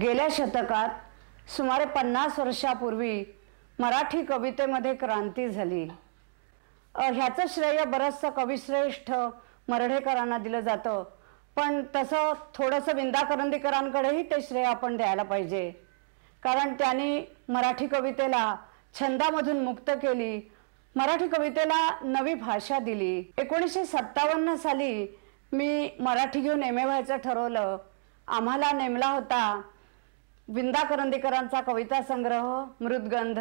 गेल्या शतकात सुमारे 50 वर्षापूर्वी मराठी कवितेमध्ये क्रांती झाली। ह्याचं श्रेय बरंचसं कविश्रेष्ठ मर्ढेकरांना दिलं जातं, पण तसं थोडंसं विंदा करंदीकरांकडेही ते श्रेय आपण द्यायला पाहिजे, कारण त्यांनी मराठी कवितेला छंदामधून मुक्त केली, मराठी कवितेला नवी भाषा दिली। 1957 साली मी मराठी घेऊन MA व्हायचं ठरवलं। आम्हाला नेमला होता विंदा करंदीकरांचा कविता संग्रह मृदगंध।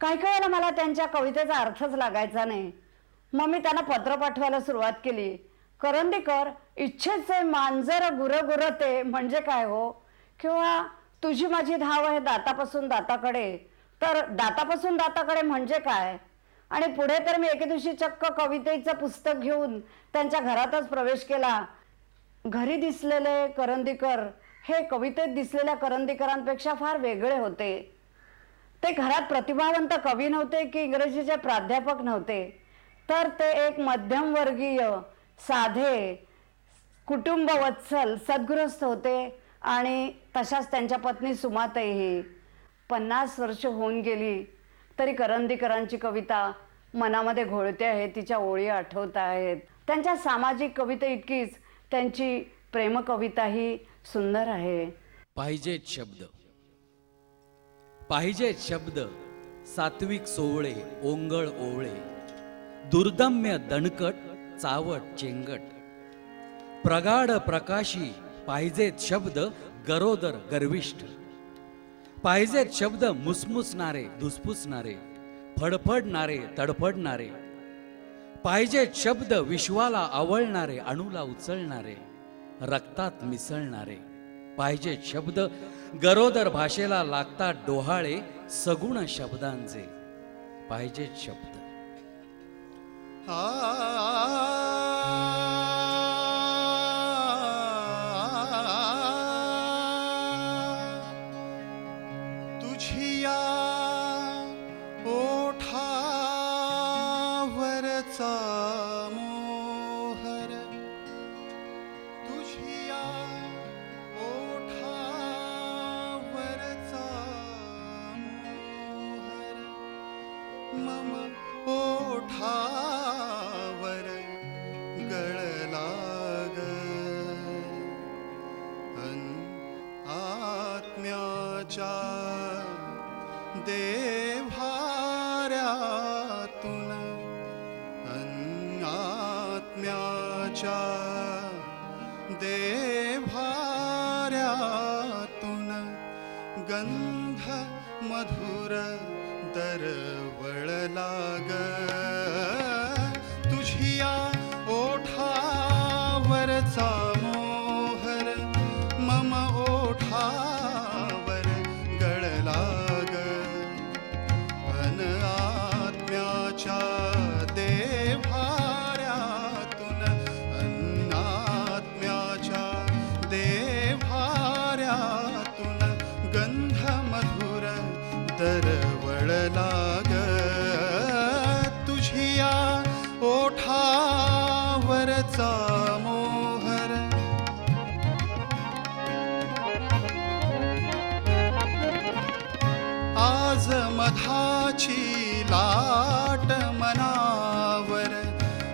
काही वेळेला मला त्यांच्या कवितेचा अर्थच लागायचा नाही, मग मी त्यांना पत्र पाठवायला सुरुवात केली। करंदीकर, इच्छेचे मांजर गुरगुरते म्हणजे काय हो, किंवा तुझी माझी धाव आहे दातापासून दाताकडे, तर दातापासून दाताकडे म्हणजे काय? आणि पुढे तर मी एके दिवशी चक्क कवितेचं पुस्तक घेऊन त्यांच्या घरातच प्रवेश केला। घरी दिसलेले करंदीकर हे कवितेत दिसलेल्या करंदीकरांपेक्षा फार वेगळे होते। ते घरात प्रतिभावंत कवी नव्हते की इंग्रजीचे प्राध्यापक नव्हते, तर ते एक मध्यमवर्गीय साधे कुटुंबवत्सल सद्गृहस्थ होते। आणि तशाच त्यांच्या पत्नी सुमाताईही। 50 वर्ष होऊन गेली तरी करंदीकरांची कविता मनामध्ये घोळते आहे, तिच्या ओळी आठवत आहेत। त्यांच्या सामाजिक कविते इतकीच त्यांची प्रेमकविताही सुंदर आहे। पाहिजेत शब्द, पाहिजेत शब्द, सात्विक सोवळे ओंगळ ओवळे, दुर्दम्य दणकट चावट चेंगट, प्रगाढ प्रकाशी पाहिजेत शब्द, गरोदर गर्विष्ठ, पाहिजेत शब्द मुसमुसणारे धुसफुसणारे, फडफडणारे तडफडणारे, पाहिजेत शब्द विश्वाला आवळणारे अणूला उचलणारे, रक्तात मिसळणारे, पाहिजेत शब्द गरोदर भाषेला लागतात डोहाळे सगुण शब्दांचे, पाहिजेत शब्द। तुझिया ओठावरचा मोहर, तुझिया ओठावरचा मोहर, मम ओठावर गळला ग, अन आत्म्याच्या देव्हाऱ्यातून, अन आत्म्याच्या देव्हाऱ्यातून गंध मधुर दरवळला ग, तुझिया ओठावरचा मोहर, मम ओठावर गळला ग, अन आत्म्याच्या देव्हाऱ्यातून, अन आत्म्याच्या देव्हाऱ्यातून गंध मधुर दरवळला ग, तुझिया ओठावरचा मोहर। आज मधाची लाट मनावर,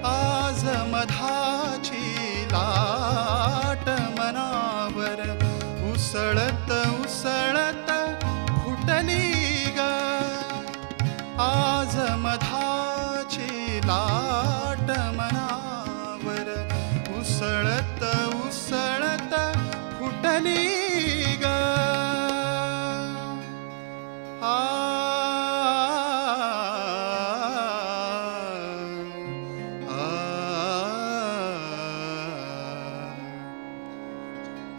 आज मधाची लाट मनावर, उसळत उसळत फुटली ग, आज मधाची लाट मनावर, उसळत उसळत फुटली ग,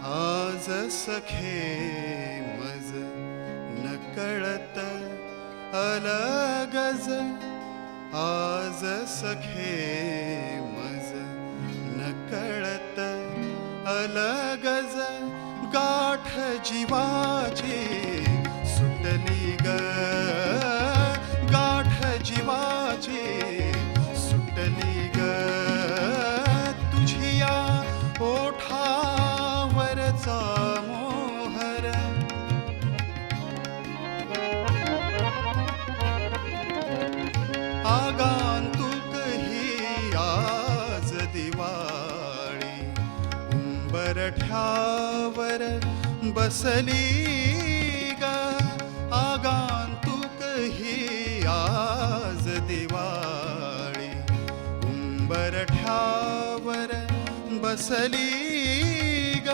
आज सखे मज नकळत अलगज, आज सखे मज नकळत अलगज, गाठ जीवाची सुटली ग, गाठ जीवाची सुटली ग, तुझिया ओठावरचा मोहर, उंबरठ्यावर बसली ग आगांतुक ही आज दिवाळी. उंबरठ्यावर बसली ग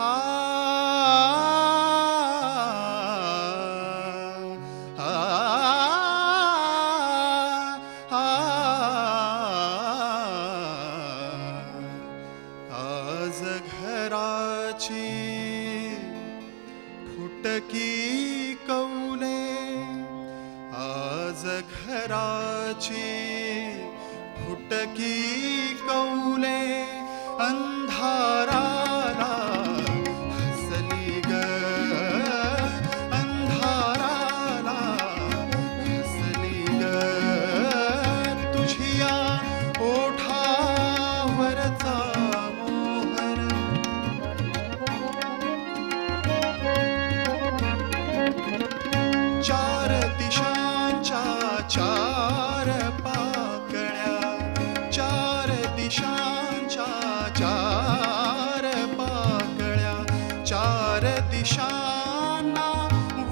आ आज घराची फुटकी कौले. आज घराची फुटकी कौले अंधाराला हसली ग अंधाराला हसली ग तुझिया ओठावरचा मोहर. चार दिशांच्या चार पाकळ्या. चार दिशांच्या चार पाकळ्या. चार दिशांना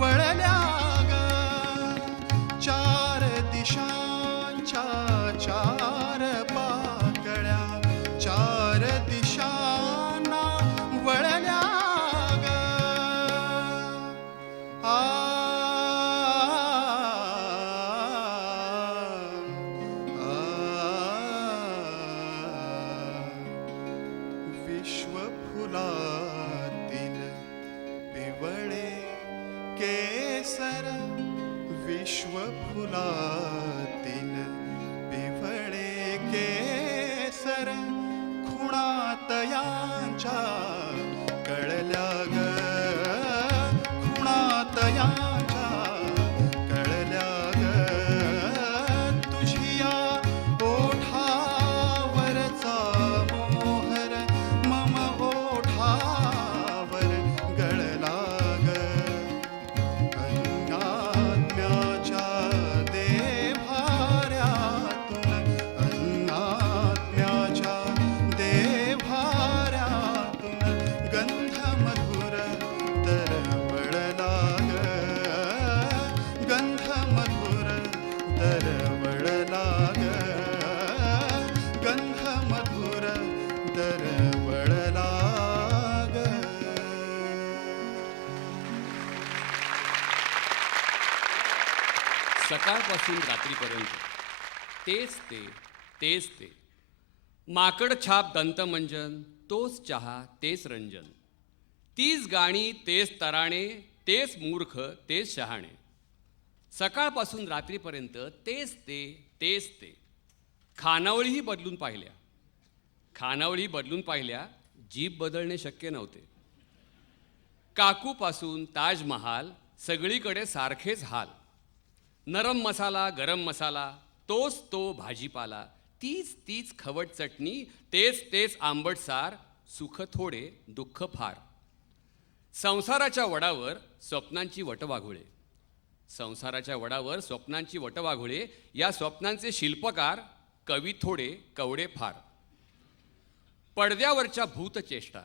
वळल्या ग. चार दिशांच्या चार पाकळ्या. चार दिशांना वळल्या ग. आ विश्वफुलातील पिवळे केसर. विश्वफुलातील पिवळे केसर खुणात यांच्या कळल्या ग. खुणात यांच्या कळल्या ग तुझिया ओठावरचा मोहर मम ओठावर गळला ग. अन्नात्म्याच्या देभाऱ्यातून अन्नात्म्याच्या देभाऱ्यातून गंध मधुर दरवळला ग. गंध मधुर दरवळला ग. गंध मधुर दरवळला ग. सकाळपासून रात्रीपर्यंत तेच ते माकड छाप दंतमंजन. तोच चहा तेच रंजन. तीच गाणी तेच तराणे. तेच मूर्ख तेच शहाणे. सकाळपासून रात्रीपर्यंत तेच ते. खानावळीही बदलून पाहिल्या. जीभ बदलणे शक्य नव्हते. काकूपासून ताजमहाल सगळीकडे सारखेच हाल. नरम मसाला गरम मसाला. तोच तो भाजीपाला. तीच खवट चटणी. तेच आंबट सार. सुख थोडे दुःख फार. संसाराच्या वडावर स्वप्नांची वटवाघुळे. संसाराच्या वडावर स्वप्नांची वटवाघुळे. या स्वप्नांचे शिल्पकार कवी थोडे कवडे फार. पडद्यावरच्या भूतचेष्टा.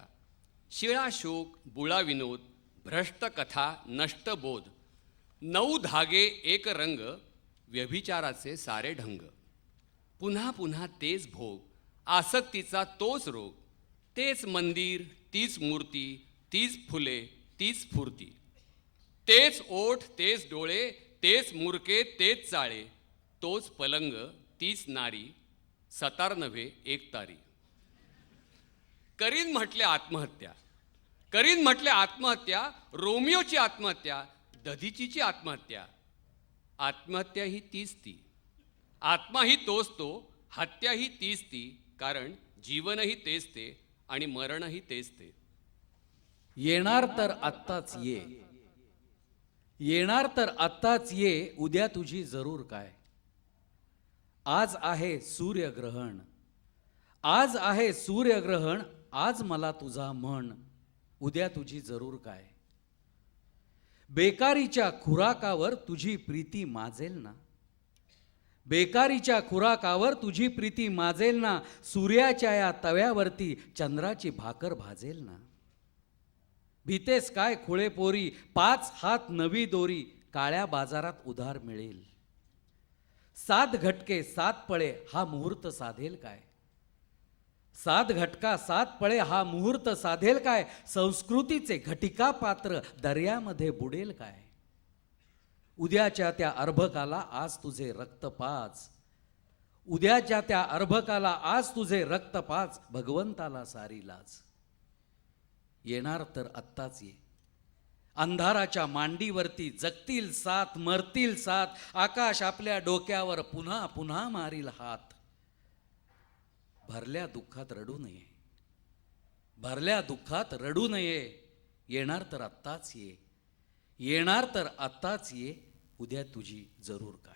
शिळा शोक बुळा विनोद. भ्रष्ट कथा नष्ट बोध. 9 धागे एक रंग. व्यभिचाराचे सारे ढंग. पुन्हा पुन्हा तेच भोग. आसक्तीचा तोच रोग. तेच मंदिर तीच मूर्ती. तीच फुले तीच स्फूर्ती. तेच ओठ तेच डोळे. तेच मुरके तेच चाळे. तोच पलंग तीच नारी. सतार नव्हे एक तारी. करीन म्हटले आत्महत्या. रोमियोची आत्महत्या. दधीचीची आत्महत्या. आत्महत्या ही तीच ती. आत्मा ही तोच तो. हत्या ही तीच ती. कारण जीवनही तेच ते आणि मरणही तेच ते. येणार तर आत्ताच ये. येणार तर आत्ताच ये. उद्या तुझी जरूर काय. आज आहे सूर्यग्रहण. आज आहे सूर्यग्रहण. आज मला तुझा म्हण. उद्या तुझी जरूर काय. बेकारीच्या खुराकावर तुझी प्रीती माजेल ना. बेकारीच्या खुराकावर तुझी प्रीती माजेल ना, सूर्याच्या या तव्यावरती चंद्राची भाकर भाजेल ना. भीतेस काय खुळे पोरी, 5 हात नवी दोरी, काळ्या बाजारात उधार मिळेल. 7 घटके 7 पळे हा मुहूर्त साधेल काय. 7 घटका 7 पळे हा मुहूर्त साधेल काय. संस्कृतीचे घटिका पात्र दर्यामध्ये बुडेल काय. उद्याच्या त्या अर्भकाला आज तुझे रक्त पाज. उद्याच्या त्या अर्भकाला आज तुझे रक्त पाज. भगवंताला सारी लाज. येणार तर आत्ताच ये. अंधाराच्या मांडीवरती जगतील 7 मरतील 7. आकाश आपल्या डोक्यावर पुन्हा पुन्हा मारील हात. भरल्या दुःखात रडू नये. भरल्या दुःखात रडू नये. येणार तर आत्ताच ये. येणार तर आत्ताच ये. उद्या तुझी जरूर काय.